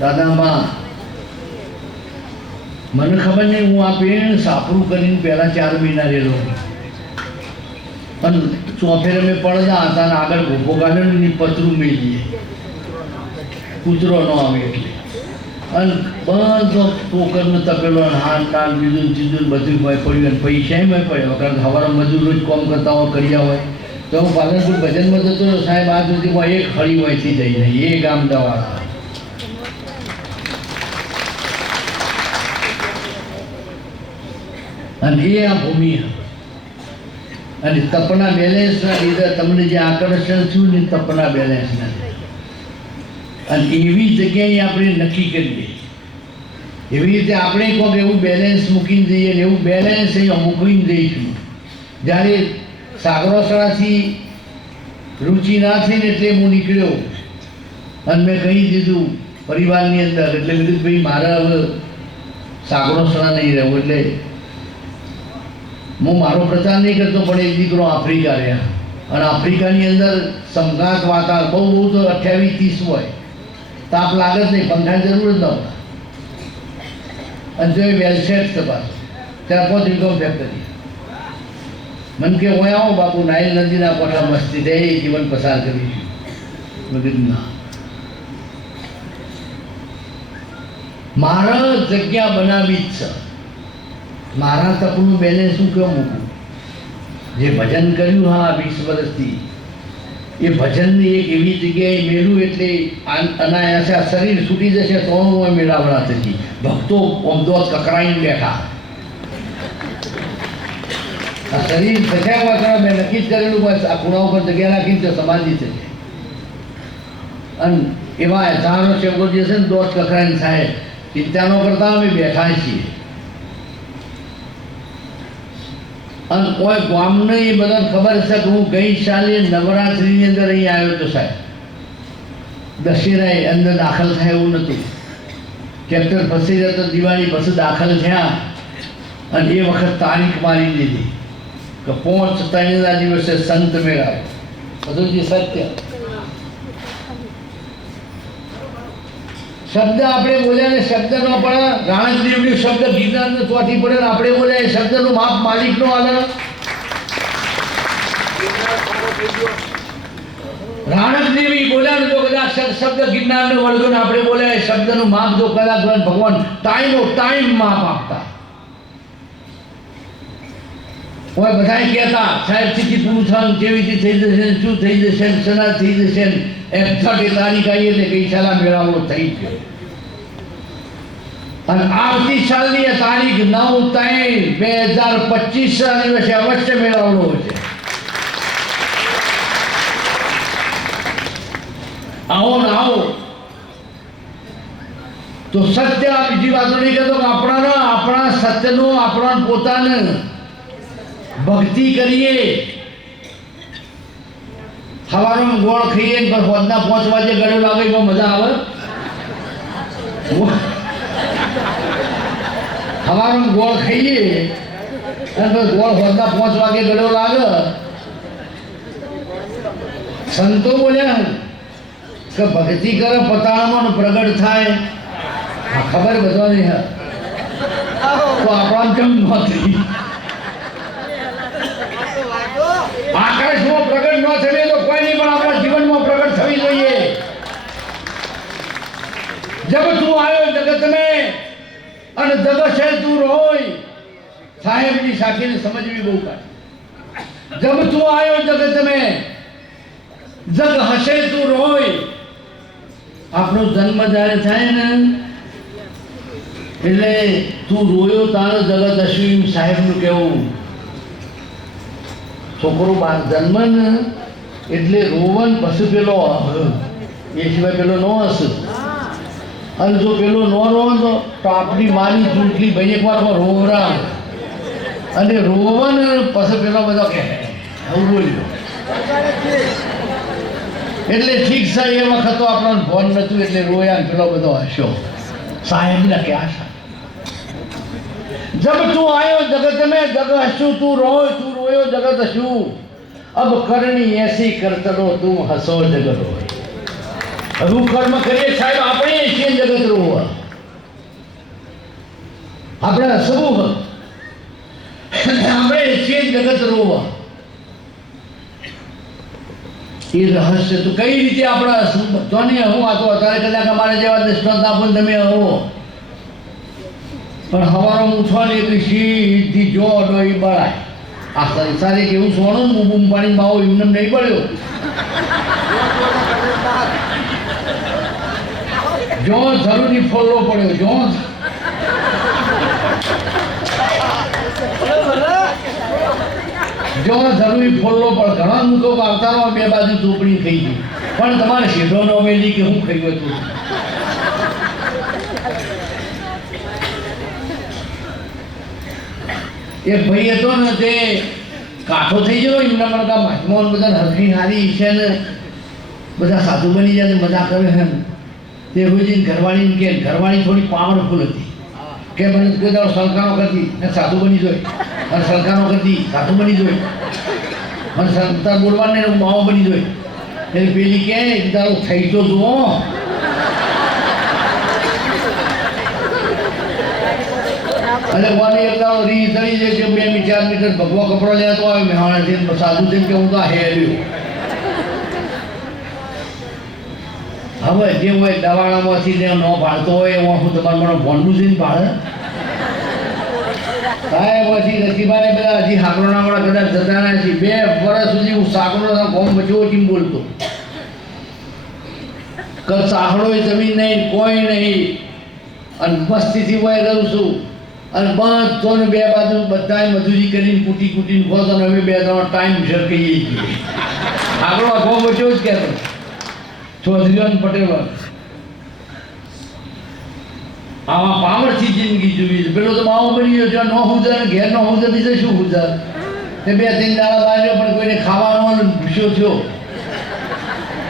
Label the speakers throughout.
Speaker 1: દાદામાં મને ખબર નહીં, હું આ પેણ સાપરું કરીને પહેલાં ચાર મહિના રહેલો પણ ચોફેરે મેં પડદા હતા અને આગળ ભૂકો કાઢ્યો ને પતરું મેલીએ. કૂતરો ન આવે એટલે. અને બધો પોકરનો તપેલો હાથ નાલ બીજું ચીજું બધું હોય પડ્યું. અને પૈસા મેં પડ્યા. કારણ કે સવારે મજૂર રોજ કામ કરતા હોય, કર્યા હોય. તો હું પાલનપુર ભજનમાં જતો સાહેબ, આ સુધીમાં એક હળી હોયથી જઈ નહીં. એ ગામ દવા. અને એ આ ભૂમિ અને તપના બેલેન્સના લીધે તમને જે આકર્ષણ થયું ને તપના બેલેન્સના ના અને એવી જગ્યાએ આપણે નક્કી કરીએ. એવી રીતે આપણે કોઈક એવું બેલેન્સ મૂકીને જઈએ એવું બેલેન્સ અહીંયા મૂકીને જઈશું જ્યારે સાગરોસરાથી રુચિ ના થઈને એટલે હું નીકળ્યો. અને મેં કહી દીધું પરિવારની અંદર, એટલે કીધું, ભાઈ, મારે હવે સાગરોસરા નહીં રહેવું એટલે હું મારો પ્રચાર નહીં કરતો, પણ એક દીકરો આફ્રિકા રહ્યા. અને આફ્રિકાની અંદર સમઘાત વાતાવરણ બહુ બહુ તો અઠ્યાવીસ, ત્રીસ હોય. તાપ લાગે જ નહીં પંખા જરૂર જ ન હોય. અને જો એ વેલસેટ તપાસ ત્યાં પાંચ ઇન્કમ ફેક્ટરી મને કે હું આવો, બાપુ નાઇલ નદીના કોઠા મસ્તી દે જીવન પસાર કરી મારા જગ્યા બનાવી જ છે. મારા તપનું બેલેન્સ હું કેવું મૂકું? જે ભજન કર્યું હા વીસ વર્ષથી, એ ભજનની એક એવી જગ્યાએ મેળવું એટલે અનાયાસે શરીર છૂટી જશે તો મેળાવડા થતી ભક્તો અમદાવાદ કકરાઈને બેઠા. શરીર કરવા મેં નક્કી જ કરેલું બસ આ ખૂણા ઉપર જગ્યા રાખીને તો સમાધિ છે. અને એવા હજારો સેવકો જે છે ને દોત કકરાઈને સાહેબ, ચિંતાનો કરતા અમે બેઠા છીએ. અને કોઈ ગામને એ બધાને ખબર છે કે હું ગઈ સાલે નવરાત્રિની અંદર અહીં આવ્યો હતો સાહેબ. દશેરાએ અંદર દાખલ થાય એવું નથી કેપ્ટન ફસી જતો દિવાળી પછી દાખલ થયા અને એ વખત તારીખ મારી દીધી કે પોંચ ત્રણના દિવસે સંત મેળાવો? બધું જે સત્ય. શબ્દ આપણે બોલ્યા ને શબ્દ ન પડે રાણકદેવની શબ્દ ગીરનારને ચોથી પડે ને આપણે બોલ્યા એ શબ્દનું માપ માલિકનો આલે રાણકદેવી બોલ્યા ને જો કદાચ શબ- શબ્દ ગિરનારને વળગો ને આપણે બોલ્યા એ શબ્દનું માપ જો કદાચ ભગવાન ટાઈમ ટાઈમ માપ આપતા. કોઈ બધાય કહેતા સાહેબ સ્થિતિ પૂરું થવાનું કેવી રીતે થઈ જશે ને શું થઈ જશે ને શના થઈ જશે ને એકસઠ એ તારીખ આવી એટલે ગઈ સાલા મેળાવો થઈ ગયો અને આવતી સાલની એ તારીખ નવ ત્રણ બે હજાર પચીસ દિવસે અવશ્ય મેળાવડો હશે આવો ને આવો તો સત્ય આ બીજી વાતો નહીં કહેતો કે આપણાને આપણા સત્યનો આપણા પોતાને ભક્તિ કરીએ. સવારમાં ગોળ ખાઈએ ને પછી હોદના પાંચ વાગે ગળું લાગે તો મજા આવે. સવારમાં ગોળ ખાઈએ અને પછી ગોળ હોદના પાંચ વાગે ગળો લાગે. સંતો બોલ્યા કે ભક્તિ કરે પતાળમાં પ્રગટ થાય. આ ખબર બધાને હે. તો આપણા કેમ નથી આકાશમાં પ્રગટ ન થઈએ તો કોઈ પણ આપણા જીવનમાં પ્રગટ થવી જોઈએ. જબ તું આવ્યો જગત મેં અને જગત છે તું રોય સાહેબની સાખીને સમજવી બહુ કાઢી. જબ તું આવ્યો જગત મેં જગ હશે તું રોય આપણો જન્મ જ્યારે થાય ને, એટલે તું રોયો તારો જગત હશું સાહેબનું કહેવું. છોકરું બાર ને એટલે રોવન પછી પેલો એ સિવાય પેલો નો હશે. અને જો પેલો નો રોવન તો તો આપણી માની ચૂંટણી ભાઈ એક વાર રોવરા અને રોવન પછી પેલો બધો કે હું બોલ્યો. એટલે ઠીક છે, એ વખત તો આપણને ભોન નતું એટલે રોયા ને પેલો બધો હસ્યો. સાહેબને કે આશા. જબ તું આયો જગત મેં જગ હસ્યું તું રો તું જોયો જગત શું? અબ કરની એસી કરતરો તું હસો જગત હોય. હજુ કર્મ કરીએ સાહેબ, આપણે છીએ જગત રોવા આપણે હસવું આપણે છીએ જગત રોવા એ રહસ્ય તો કઈ રીતે આપણા બધાને હું આ તો અત્યારે કદાચ અમારે જેવા દૃષ્ટાંત આપો તમે હવો. પણ હવારો ઉઠવાની સીધી જો ડોઈ બળાય. આ સંસારે કેવું સોનું? ને બૂમ પાણી બાવો એમને નહીં પડ્યો. જો જરૂરી ફોલ્લો પડ્યો, જો. જો જરૂરી ફોલ્લો પણ ઘણા તો વાર્તામાં બે બાજુ ચોપડી થઈ ગઈ પણ તમારે સીધો ન મેલી કે હું ખાઈ હતું એક ભાઈ હતો ને તે કાઠો થઈ ગયો એમના પણ કા મહાત્માઓને બધા હરખી હારી છે ને. બધા સાધુ બની જાય મજા કરે છે તે રોજી ઘરવાળી કે ઘરવાળી થોડી પાવરફુલ હતી. કે મને કોઈ દાડો સલકાનો કરતી ને સાધુ બની જોઈ. અને સલકાનો કરતી, સાધુ બની જોઈ. મને સંતા બોલવાને હું માવો બની જોઈ. એટલે પેલી કે દાડો થઈ તો જુઓ. અને મને એક રી તળી જાય છે બે મી, ચાર મીટર ભગવો કપડો લેતો આવે મેહાણાથી સાધુ જેમ કે હું તો હેર્યો. હવે જે હોય દવાણામાંથી જે ન ભાળતો હોય, એમાં હું તમારે મને ભોંડું છે ને ભાડે સાહેબ પછી રસીભાઈ બધા હજી વાળા કદાચ જતા નથી બે વર્ષ સુધી હું સાકરોના ગોમ વચ્ચે ઓછી બોલતો. કર સાંકડો જમીન નહીં, કોઈ નહીં. અને મસ્તીથી વય રહું છું. અને બધોને બે બાજુ બધાએ મજૂરી કરીને કૂટી કૂટીને ખોતો અને અમે બે ત્રણ ટાઈમ સર કહીએ છીએ. આગળ આખો બચ્યો જ કહેતો. ચૌધરીઓ પટેલ આવા પાવરથી જિંદગી જોવી પેલો તો માવો બની ગયો, જ્યાં ન હુજર, ઘેર ન હુજર, બીજે શું હુજર? તે બે ત્રણ દાડા બાજ્યો પણ કોઈને ખાવાનો ને ભૂસ્યો થયો.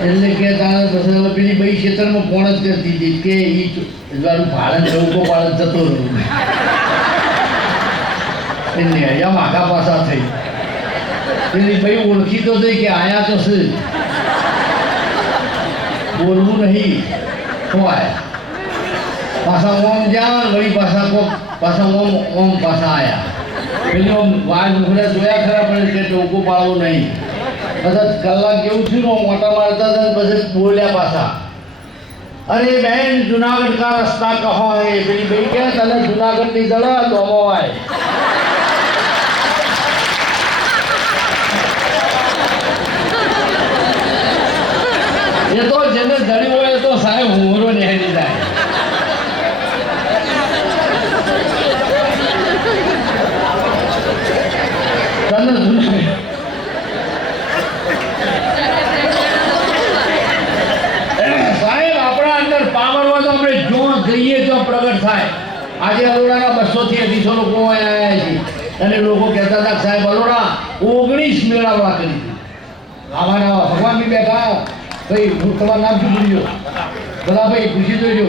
Speaker 1: એટલે કે તારે પછી પેલી ભાઈ ખેતરમાં પોણ જ કરતી હતી કે એ વાળું ભાડે ચૌકો પાડે જતો રહ્યો એટલે અહીંયા માગા પાસા થઈ. પેલી ભાઈ ઓળખી તો થઈ કે આયા તો છે. બોલવું નહીં. હોય પાછા ઓમ જ્યાં વળી પાછા કોક, પાછા ઓમ ઓમ પાછા આયા. પેલી ઓમ વાર મુખડા જોયા ખરા, પણ કે ટોકો પાડવો નહીં. પછી કલાક જેવું થયું મોટા મારતા હતા પછી બોલ્યા પાછા. અરે બેન, જુનાગઢ કા રસ્તા કહો હે? પેલી બેન કે તને જુનાગઢની જળા દોમો આય એ તો જેને જડી હોય એ તો સાહેબ હુમરો નેહરી જાય તને જુનાગઢ સાહેબ આપણા અંદર પાવર હોય તો આપણે જો જઈએ તો પ્રગટ થાય આજે અરોડાના અઢીસો લોકો આવ્યા છે. અને લોકો કહેતા હતા સાહેબ અરોડા ઓગણીસ મેળાવડા કરી. આવા આવા, ભગવાન બી બેઠા. ભાઈ, હું તમારું નામ શું ભૂલી બધા ભાઈ પૂછી જોજો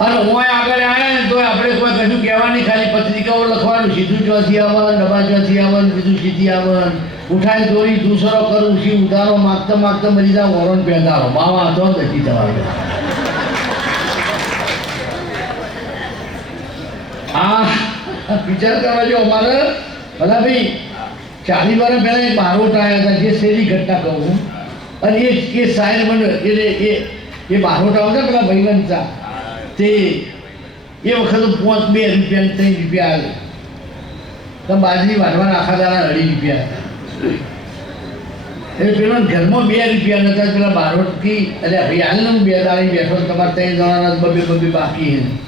Speaker 1: અને હું આગળ આવ્યા ને તો આપણે કોઈ કશું કહેવાની ખાલી પત્રિકાઓ લખવાનું, સીધું ચોથી આવન ડબ્બા ચોથી આવન બીજું સીધી આવન ઉઠાય દોરી, દૂસરો કરું સી ઉધારો માગતા માગતા મરી જાવ વરણ પહેધારો માવા તો નથી તમારે આ વિચાર કરવા જો અમારે. ભલા ભાઈ ચાલી વર્ષ પહેલાં એક બારોટ આવ્યા હતા, જે શેરી ઘટના કહું છું. અને એ એ સાહેબ મને એટલે એ એ બારોટ આવતા પેલા ભાઈવંતા તે એ વખત પાંચ, બે રૂપિયા ત્રણ રૂપિયા આવે તો બાજરી વાઢવાના આખા દાડા અઢી રૂપિયા. એટલે પેલા ઘરમાં બે રૂપિયા નતા, પેલા બારોટથી એટલે ભાઈ, હાલ ને હું બે દાડી બેઠો તમારે ત્રણ જણાના બબે બબે બાકી છે.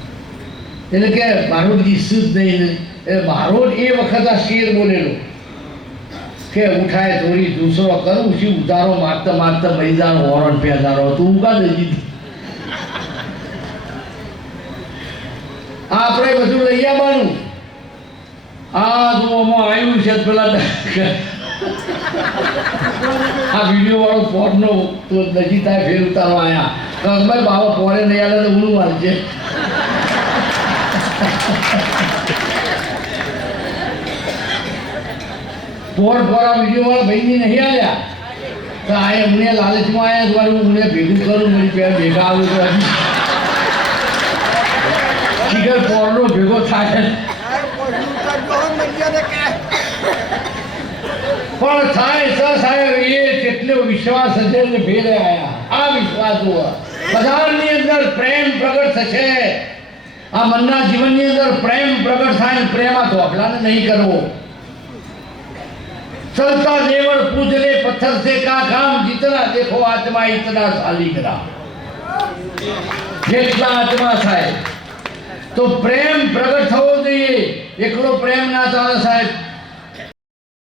Speaker 1: એટલે કે બારોટ દીસું જ નહીં એટલે બારોટ એ વખત આ શેર બોલેલો. કે ઉઠાય થોડી દૂસરો કરું છું ઉતારો મારતા મારતા મૈદાન હોરણ પેદારો તું ઉગા દઈ આપણે બધું લઈ આવવાનું. આ આમાં આવ્યું છે પેલા આ વીડિયો વાળો ફોનનો નજીક થાય ફેર ઉતારવા આવ્યા કંકભાઈ બાબા ફોરે નહીં આવે તો ઊંડું વાંચે પોર પોરા વીડિયો વાળા ભાઈની નહીં આવ્યા તો આ એમને લાલચમાં આવ્યા દ્વારા હું મને ભેગું કરું મારી પાસે ભેગા આવું તો હજી શિખર પોરનો ભેગો થાય પણ થાય સ સાહેબ એ કેટલો વિશ્વાસ હશે ને ભેરે આયા આ વિશ્વાસ જુઓ બધાની અંદર પ્રેમ પ્રગટ થશે આ મનના જીવનની અંદર પ્રેમ પ્રગટ થાય પ્રેમ આ ધોપલાને નહીં કરવો. ચલતા દેવળ પૂજલે પથ્થર સે કા કામ જીતના દેખો આત્મા ઇતના સાલી કરા જેટલા આત્મા થાય, તો પ્રેમ પ્રગટ થવો જોઈએ. એકલો પ્રેમ ના ચાલે સાહેબ.